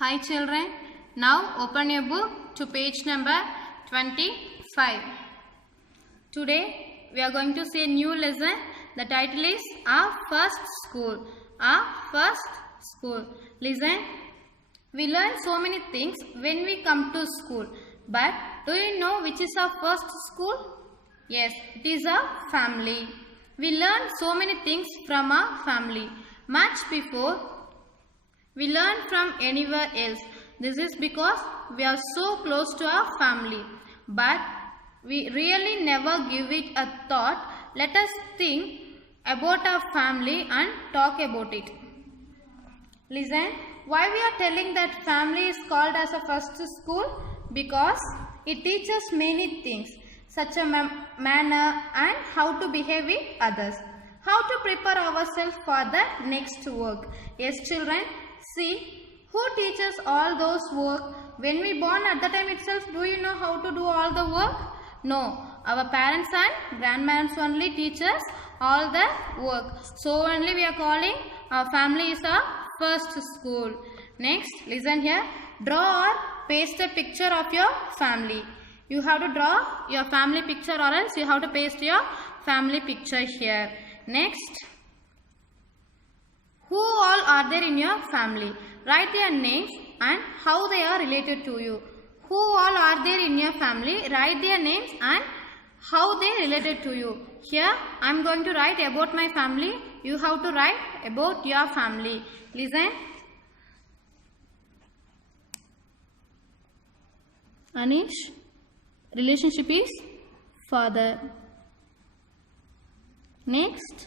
Hi children, now open your book to page number 25. Today we are going to see a new lesson. The title is Our First School. Our First School. Listen, we learn so many things when we come to school. But do you know which is our first school? Yes, it is our family. We learn so many things from our family. Much before we learn from anywhere else. This is because we are so close to our family. But we really never give it a thought. Let us think about our family and talk about it. Listen, why we are telling that family is called as a first school? Because it teaches many things, such a manner and how to behave with others. How to prepare ourselves for the next work. Yes, children. See, who teaches all those work? When we born at the time itself, do you know how to do all the work? No, our parents and grandparents only teach us all the work. So only we are calling our family is our first school. Next, listen here. Draw or paste a picture of your family. You have to draw your family picture or else you have to paste your family picture here. Next. Who all are there in your family? Write their names and how they are related to you. Who all are there in your family? Write their names and how they related to you. Here I am going to write about my family. You have to write about your family. Listen. Anish, relationship is father. Next.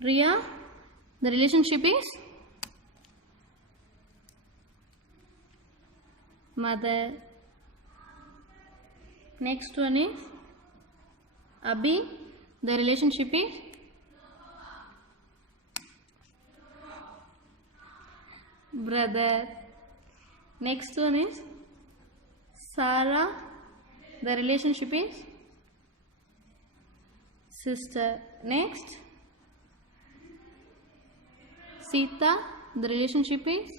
Riya, the relationship is mother. Next one is Abhi, the relationship is brother. Next one is Sarah, the relationship is sister. Next Sita, the relationship is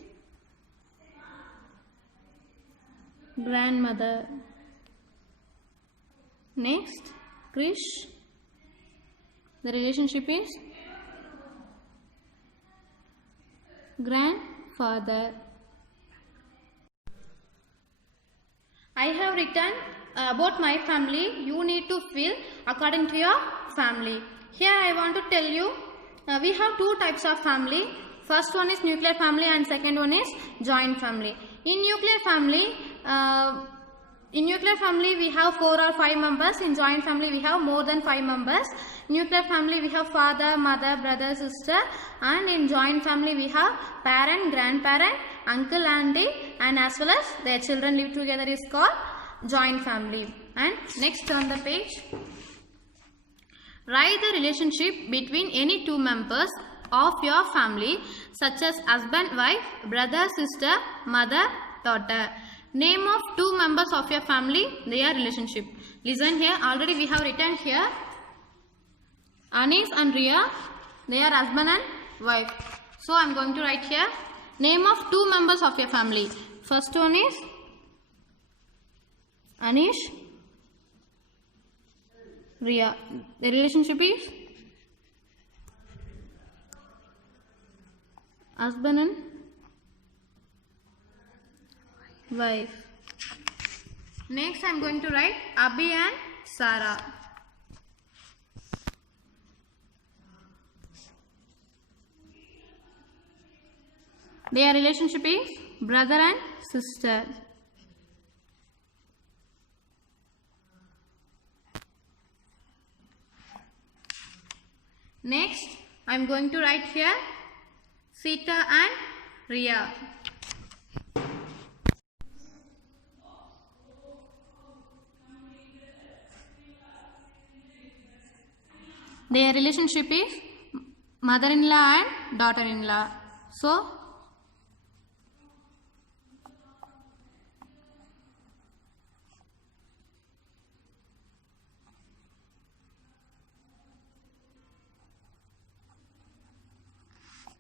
grandmother. Next, Krish, the relationship is grandfather. I have written about my family. You need to fill according to your family. Here I want to tell you we have two types of family. First one is nuclear family and second one is joint family. In nuclear family we have 4 or 5 members. In joint family we have more than 5 members. Nuclear family we have father, mother, brother, sister, and in joint family we have parent, grandparent, uncle, auntie, and as well as their children live together is called joint family. And next on the page, write the relationship between any two members of your family such as husband, wife, brother, sister, mother, daughter. Name of two members of your family, their relationship. Listen here, already we have written here. Anis and Riya, they are husband and wife. So I am going to write here name of two members of your family. First one is Anish, Riya. The relationship is husband and wife. Next I am going to write Abhi and Sarah. Their relationship is brother and sister. Next I am going to write here Sita and Riya. Their relationship is mother-in-law and daughter-in-law. So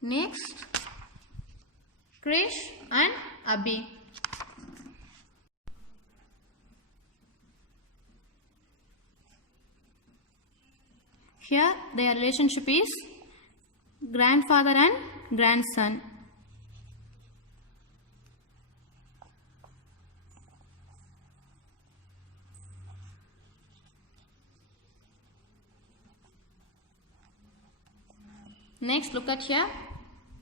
next Krish and Abhi. Here their relationship is grandfather and grandson. Next, look at here.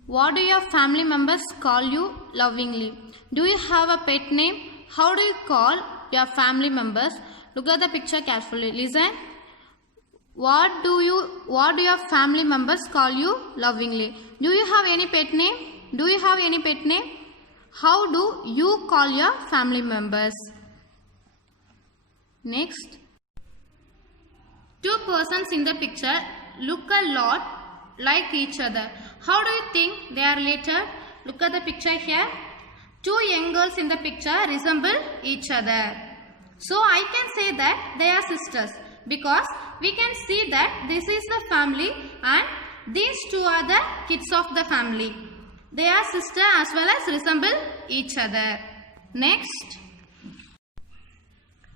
What do your family members call you lovingly? Do you have a pet name? How do you call your family members? Look at the picture carefully. Listen. What do your family members call you lovingly? Do you have any pet name? Do you have any pet name? How do you call your family members? Next. Two persons in the picture look a lot like each other. How do you think they are related? Look at the picture here. Two young girls in the picture resemble each other. So I can say that they are sisters, because we can see that this is the family and these two are the kids of the family. They are sisters as well as resemble each other. Next.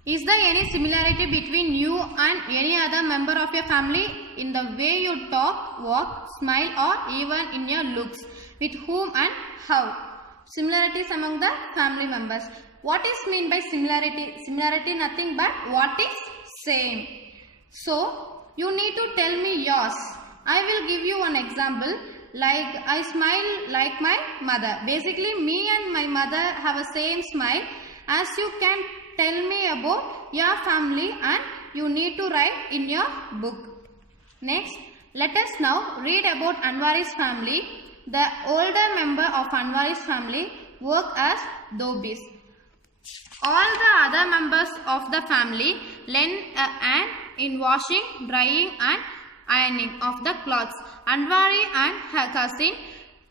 Is there any similarity between you and any other member of your family in the way you talk, walk, smile, or even in your looks? With whom and how? Similarities among the family members. What is meant by similarity? Similarity nothing but what is same. So, you need to tell me yours. I will give you one example. Like, I smile like my mother. Basically, me and my mother have a same smile. As you can tell me about your family and you need to write in your book. Next, let us now read about Anwari's family. The older member of Anwari's family work as dhobis. All the other members of the family lend a hand in washing, drying and ironing of the clothes. Anwari and her cousin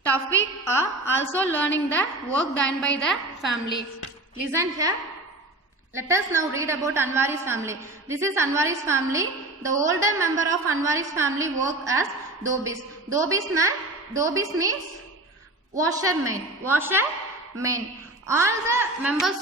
Tafiq are also learning the work done by the family. Listen here. Let us now read about Anwari's family. This is Anwari's family. The older member of Anwari's family work as dhobis. Dhobis means washermen. Washermen. All the members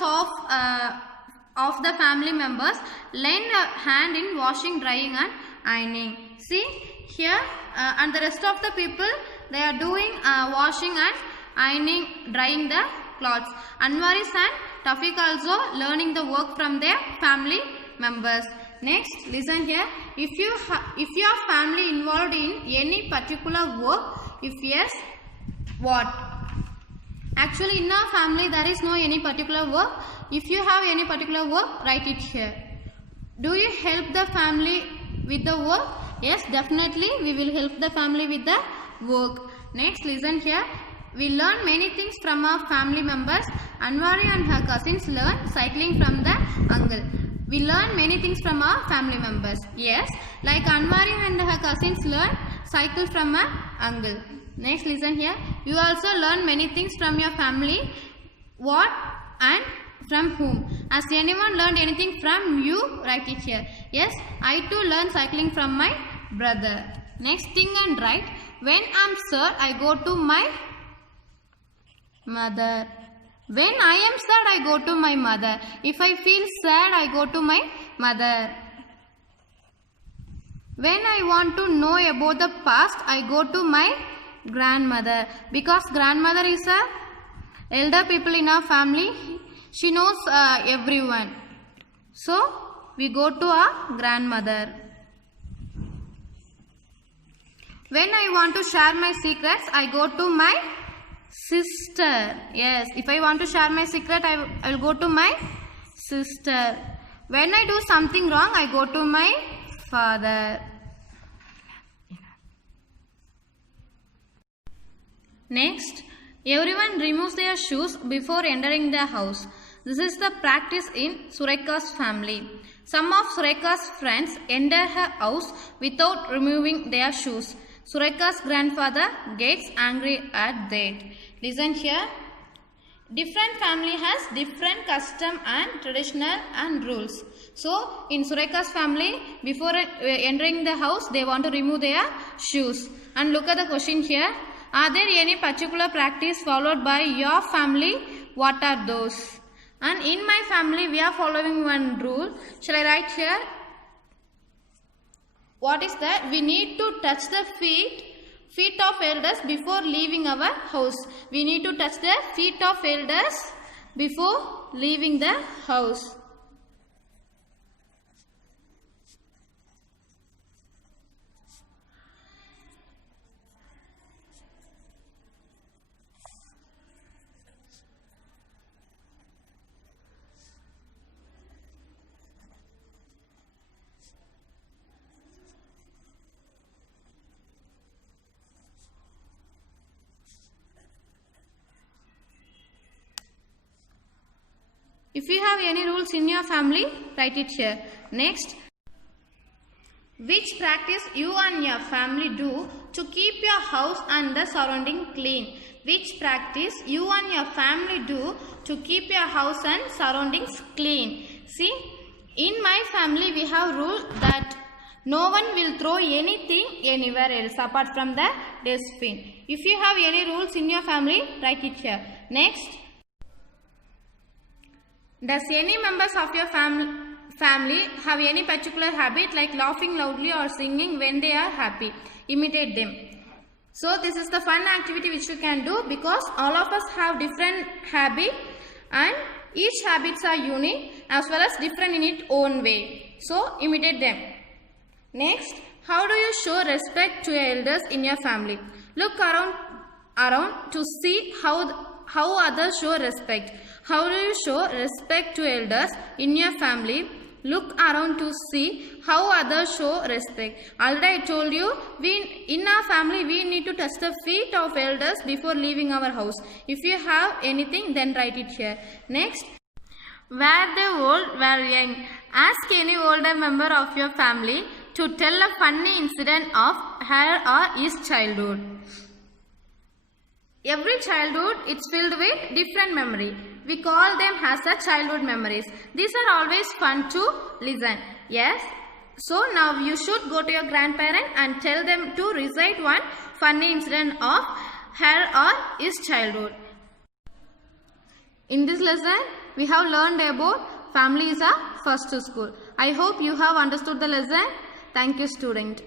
of the family members lend a hand in washing, drying and ironing. See here, and the rest of the people, they are doing washing and ironing, drying the clothes. Anwari's and Tafiq also learning the work from their family members. Next, listen here. If your family involved in any particular work, if yes, what? Actually, in our family there is no any particular work. If you have any particular work, write it here. Do you help the family with the work? Yes, definitely we will help the family with the work. Next, listen here. We learn many things from our family members. Anwari and her cousins learn cycling from the uncle. We learn many things from our family members. Yes, like Anwari and her cousins learn cycle from her uncle. Next, listen here. You also learn many things from your family. What and from whom? Has anyone learned anything from you? Write it here. Yes, I too learn cycling from my brother. Next thing and write. When I'm sad, I go to my mother. When I am sad, I go to my mother. If I feel sad, I go to my mother. When I want to know about the past, I go to my grandmother. Because grandmother is a elder people in our family. She knows everyone. So, we go to our grandmother. When I want to share my secrets, I go to my sister. Yes, if I want to share my secret, I will go to my sister. When I do something wrong, I go to my father. Next, everyone removes their shoes before entering the house. This is the practice in Sureka's family. Some of Sureka's friends enter her house without removing their shoes. Sureka's grandfather gets angry at that. Listen here. Different family has different custom and traditional and rules. So, in Sureka's family, before entering the house, they want to remove their shoes. And look at the question here. Are there any particular practice followed by your family? What are those? And in my family, we are following one rule. Shall I write here? What is that? We need to touch the feet of elders before leaving our house. We need to touch the feet of elders before leaving the house. If you have any rules in your family, write it here. Next, which practice you and your family do to keep your house and the surrounding clean? Which practice you and your family do to keep your house and surroundings clean? See, in my family we have rule that no one will throw anything anywhere else apart from the dustbin. If you have any rules in your family, write it here. Next, does any members of your family have any particular habit like laughing loudly or singing when they are happy? Imitate them. So this is the fun activity which you can do, because all of us have different habits and each habits are unique as well as different in its own way. So imitate them. Next, how do you show respect to your elders in your family? Look around to see how others show respect. How do you show respect to elders in your family? Look around to see how others show respect. Already I told you, in our family we need to touch the feet of elders before leaving our house. If you have anything, then write it here. Next, were they old, were young? Ask any older member of your family to tell a funny incident of her or his childhood. Every childhood is filled with different memory. We call them as the childhood memories. These are always fun to listen. Yes. So now you should go to your grandparent and tell them to recite one funny incident of her or his childhood. In this lesson, we have learned about family is our first school. I hope you have understood the lesson. Thank you, student.